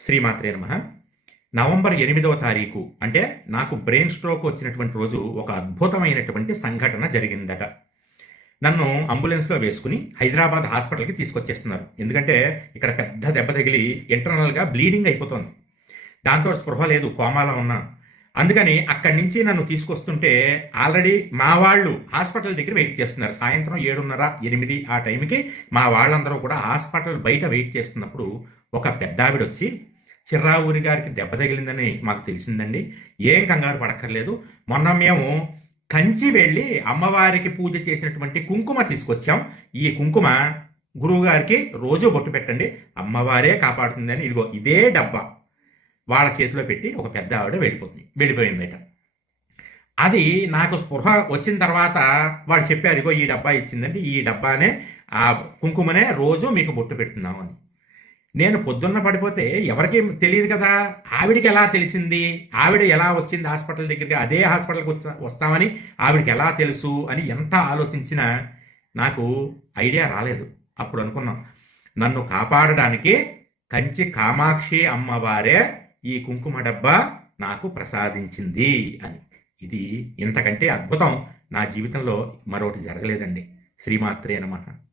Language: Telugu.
శ్రీమాత్రే నమ. నవంబర్ ఎనిమిదవ తారీఖు అంటే నాకు బ్రెయిన్ స్ట్రోక్ వచ్చినటువంటి రోజు ఒక అద్భుతమైనటువంటి సంఘటన జరిగిందట. నన్ను అంబులెన్స్లో వేసుకుని హైదరాబాద్ హాస్పిటల్కి తీసుకొచ్చేస్తున్నారు. ఎందుకంటే ఇక్కడ పెద్ద దెబ్బ తగిలి ఇంటర్నల్గా బ్లీడింగ్ అయిపోతుంది. దాంతో స్పృహ లేదు కోమాలో ఉన్నా. అందుకని అక్కడి నుంచి నన్ను తీసుకొస్తుంటే ఆల్రెడీ మా వాళ్ళు హాస్పిటల్ దగ్గర వెయిట్ చేస్తున్నారు. సాయంత్రం ఏడున్నర ఎనిమిది ఆ టైంకి మా వాళ్ళందరూ కూడా హాస్పిటల్ బయట వెయిట్ చేస్తున్నప్పుడు ఒక పెద్ద ఆవిడ వచ్చి చిర్రావూరి గారికి దెబ్బ తగిలిందని మాకు తెలిసిందండి. ఏం కంగారు పడక్కర్లేదు. మొన్న మేము కంచి వెళ్ళి అమ్మవారికి పూజ చేసినటువంటి కుంకుమ తీసుకొచ్చాం. ఈ కుంకుమ గురువుగారికి రోజు బొట్టు పెట్టండి. అమ్మవారే కాపాడుతుందని ఇదిగో ఇదే డబ్బా. వాళ్ళ చేతిలో పెట్టి ఒక పెద్ద ఆవిడ వెళ్ళిపోతుంది. వెళ్ళిపోయిందట. అది నాకు స్పృహ వచ్చిన తర్వాత వాడు చెప్పారు ఇగో ఈ డబ్బా ఇచ్చిందండి. ఈ డబ్బానే ఆ కుంకుమనే రోజు మీకు బొట్టు పెడుతున్నాం అని. నేను పొద్దున్న పడిపోతే ఎవరికి తెలియదు కదా? ఆవిడికి ఎలా తెలిసింది? ఆవిడ ఎలా వచ్చింది హాస్పిటల్ దగ్గరికి? అదే హాస్పిటల్కి వస్తామని ఆవిడకి ఎలా తెలుసు అని ఎంత ఆలోచించినా నాకు ఐడియా రాలేదు. అప్పుడు అనుకున్నాం నన్ను కాపాడడానికి కంచి కామాక్షి అమ్మవారే ఈ కుంకుమ డబ్బా నాకు ప్రసాదించింది అని. ఇది ఇంతకంటే అద్భుతం. నా జీవితంలో మరొకటి జరగలేదండి. శ్రీమాత్రే అనమాట